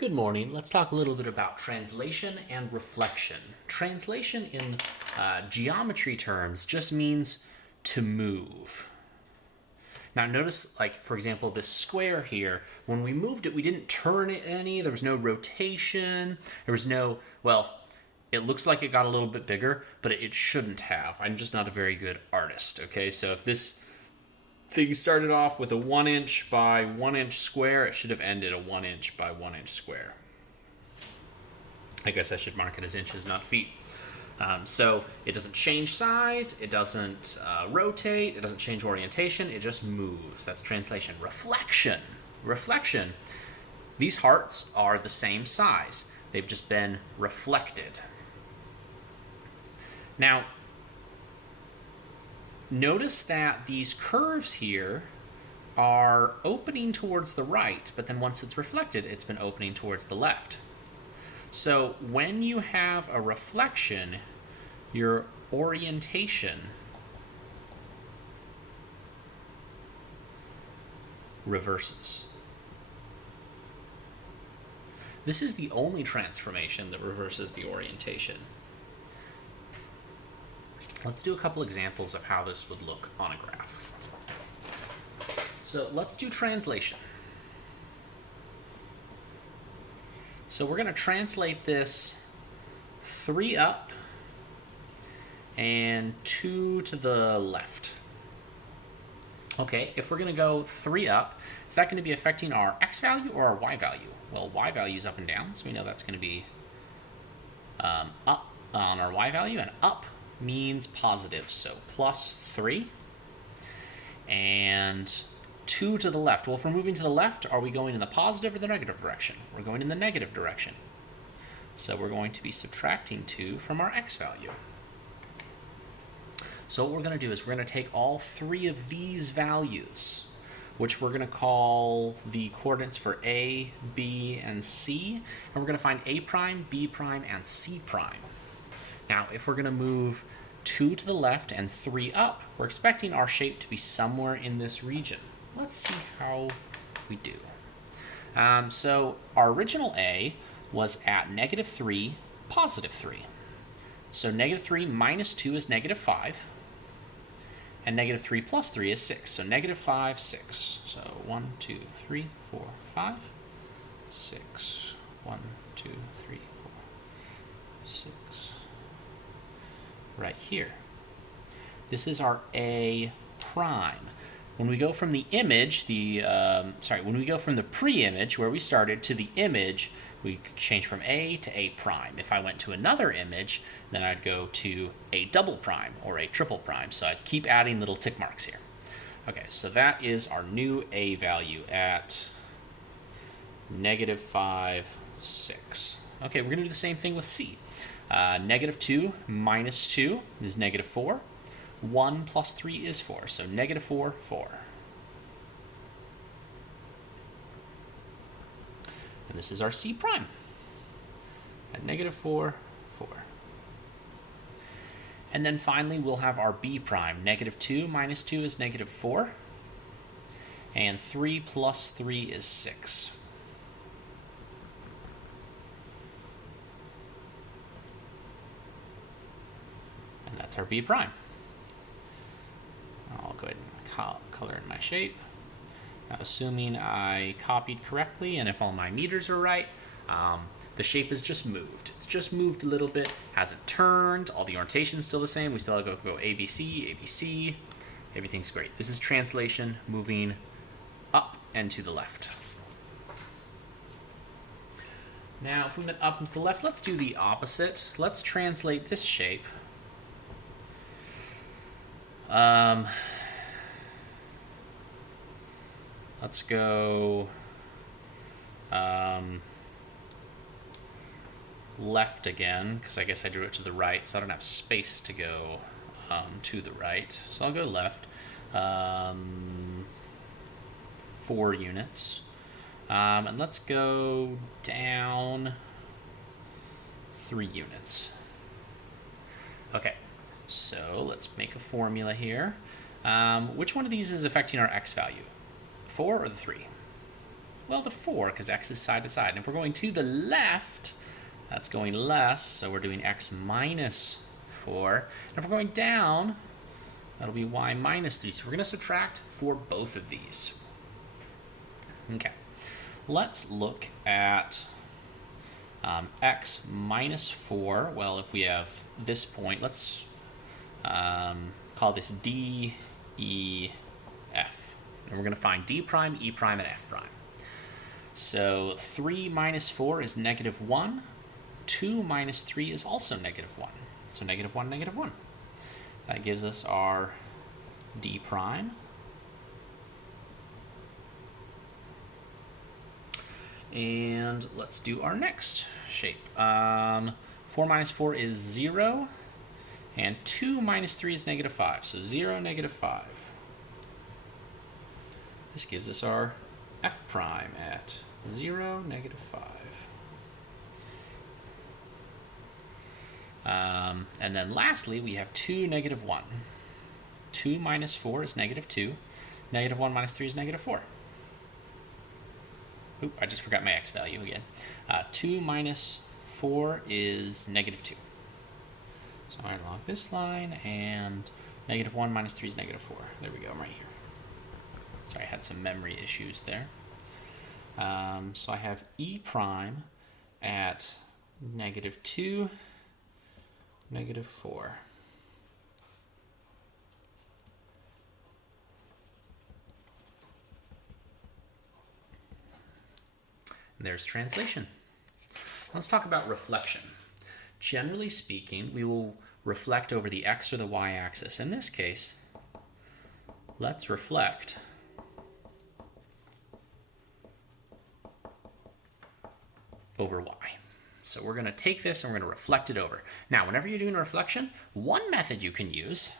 Good morning. Let's talk a little bit about translation and reflection. Translation in geometry terms just means to move. Now notice, like, for example, this square here, when we moved it, we didn't turn it any, there was no rotation, there was no, well, it looks like it got a little bit bigger, but it shouldn't have. I'm just not a very good artist, okay? So if this thing started off with a 1 inch by 1 inch square, it should have ended a 1 inch by 1 inch square. I guess I should mark it as inches, not feet. So it doesn't change size, it doesn't rotate, it doesn't change orientation, it just moves. That's translation. Reflection. Reflection. These hearts are the same size. They've just been reflected. Now, notice that these curves here are opening towards the right, but then once it's reflected, it's been opening towards the left. So when you have a reflection, your orientation reverses. This is the only transformation that reverses the orientation. Let's do a couple examples of how this would look on a graph. So let's do translation. So we're going to translate this 3 up and 2 to the left. Okay, if we're going to go 3 up, is that going to be affecting our x value or our y value? Well, y value is up and down, so we know that's going to be up on our y value, and up means positive, so plus 3. And 2 to the left. Well, if we're moving to the left, are we going in the positive or the negative direction? We're going in the negative direction. So we're going to be subtracting 2 from our x value. So what we're going to do is we're going to take all 3 of these values, which we're going to call the coordinates for A, B, and C, and we're going to find A prime, B prime, and C prime. Now, if we're going to move 2 to the left and 3 up, we're expecting our shape to be somewhere in this region. Let's see how we do. So our original A was at -3, +3. So -3 minus 2 is -5. And -3 plus 3 is 6. So -5, 6. So 1, 2, 3, 4, 5, 6. 1, 2, 3, 4, 6. Right here. This is our A prime. When we go from the image, when we go from the pre-image where we started to the image, we change from A to A prime. If I went to another image, then I'd go to A double prime or A triple prime. So I'd keep adding little tick marks here. Okay, so that is our new A value at -5, 6. Okay, we're going to do the same thing with C. -2 minus 2 is -4. 1 plus 3 is 4, so -4, 4. And this is our C prime at -4, 4. And then finally, we'll have our B prime. -2 minus 2 is -4. And 3 plus 3 is 6. And that's our B prime. I'll go ahead and color in my shape. Now, assuming I copied correctly and if all my meters are right, the shape is just moved. It's just moved a little bit, hasn't turned, all the orientation is still the same. We still have to go ABC, ABC, everything's great. This is translation moving up and to the left. Now, if we went up and to the left, let's do the opposite. Let's translate this shape. Let's go left again, because I guess I drew it to the right, so I don't have space to go to the right. So I'll go left. 4 units. And let's go down 3 units. Okay. So let's make a formula here. Which one of these is affecting our x value? 4 or the 3? Well, the 4, because x is side to side. And if we're going to the left, that's going less, so we're doing x minus 4. And if we're going down, that'll be y minus 3. So we're going to subtract for both of these. Okay, let's look at x minus 4. Well, if we have this point, let's call this D, E, F. And we're going to find D prime, E prime, and F prime. So 3 minus 4 is negative 1. 2 minus 3 is also negative 1. So negative 1, negative 1. That gives us our D prime. And let's do our next shape. 4 minus 4 is 0. And 2 minus 3 is negative 5. So 0, negative 5. This gives us our F prime at 0, negative 5. And then lastly, we have 2, negative 1. 2 minus 4 is negative 2. Negative 1 minus 3 is negative 4. Oop, I just forgot my x value again. 2 minus 4 is negative 2. So I'm along this line, and negative 1 minus 3 is negative 4. There we go, I'm right here. Sorry, I had some memory issues there. So I have E prime at negative 2, negative 4. And there's translation. Let's talk about reflection. Generally speaking, we will reflect over the x or the y axis. In this case, let's reflect over y. So we're going to take this and we're going to reflect it over. Now, whenever you're doing a reflection, one method you can use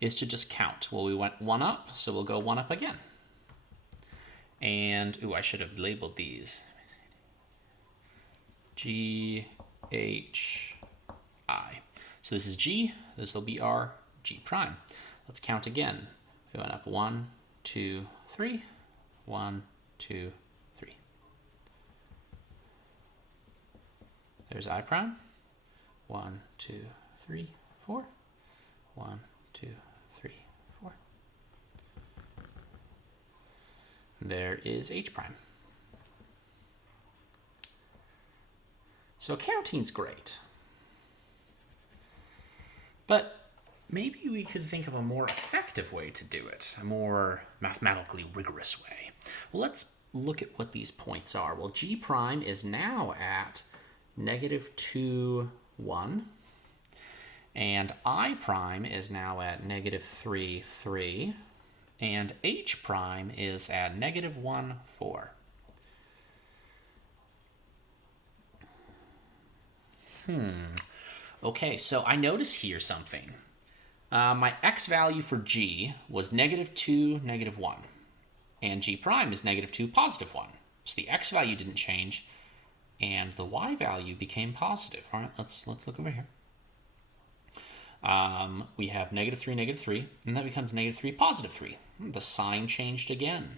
is to just count. Well, we went 1 up, so we'll go 1 up again. And, ooh, I should have labeled these. G, H, I. So this is G, this will be our G prime. Let's count again. We went up 1, 2, 3, 1, 2, 3. There's I prime. 1, 2, 3, 4. 1, 2, 3, 4. There is H prime. So counting's great. But maybe we could think of a more effective way to do it, a more mathematically rigorous way. Well, let's look at what these points are. Well, G prime is now at negative 2, 1. And I prime is now at negative 3, 3. And H prime is at negative 1, 4. Okay, so I notice here something. My x value for G was negative 2, negative 1. And G prime is negative 2, positive 1. So the x value didn't change, and the y value became positive. All right, let's look over here. We have negative 3, and that becomes negative 3, positive 3. The sign changed again.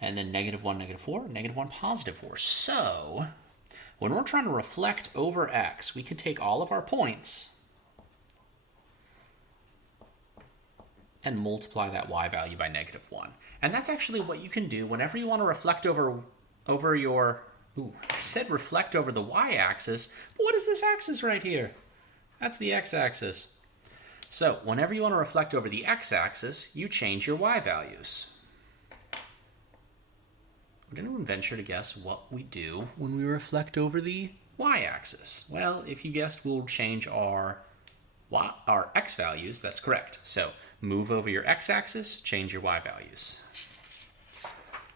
And then negative 1, negative 4, negative 1, positive 4. So when we're trying to reflect over x, we could take all of our points and multiply that y value by negative 1. And that's actually what you can do whenever you want to reflect over your, I said reflect over the y-axis, but what is this axis right here? That's the x-axis. So whenever you want to reflect over the x-axis, you change your y values. Would anyone venture to guess what we do when we reflect over the y-axis? Well, if you guessed, we'll change our x values. That's correct. So move over your x-axis, change your y values.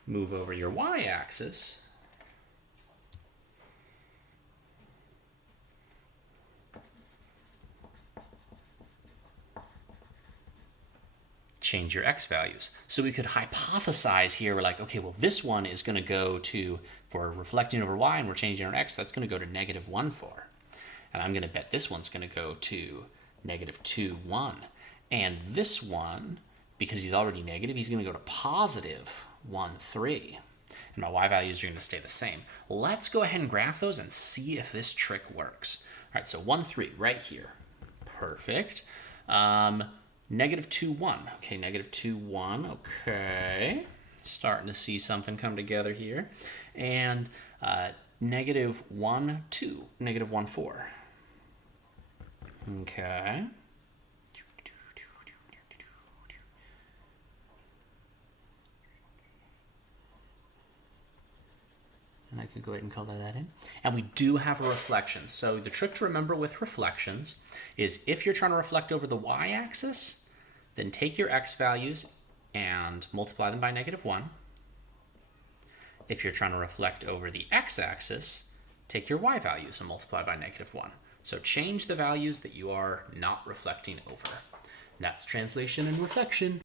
Move over your y-axis, change your x values. So we could hypothesize here, we're like, okay, well, this one is going to go to, for reflecting over y and we're changing our x, that's going to go to negative 1, 4. And I'm going to bet this one's going to go to negative 2, 1. And this one because he's already negative, he's going to go to positive 1, 3. And my y values are going to stay the same. Let's go ahead and graph those and see if this trick works. All right, so 1, 3 right here. Perfect. Negative 2, 1. Okay, negative 2, 1. Okay. Starting to see something come together here. And negative 1, 2. Negative 1, 4. Okay. And I could go ahead and color that in. And we do have a reflection. So the trick to remember with reflections is if you're trying to reflect over the y-axis, then take your x values and multiply them by negative 1. If you're trying to reflect over the x-axis, take your y values and multiply by negative 1. So change the values that you are not reflecting over. And that's translation and reflection.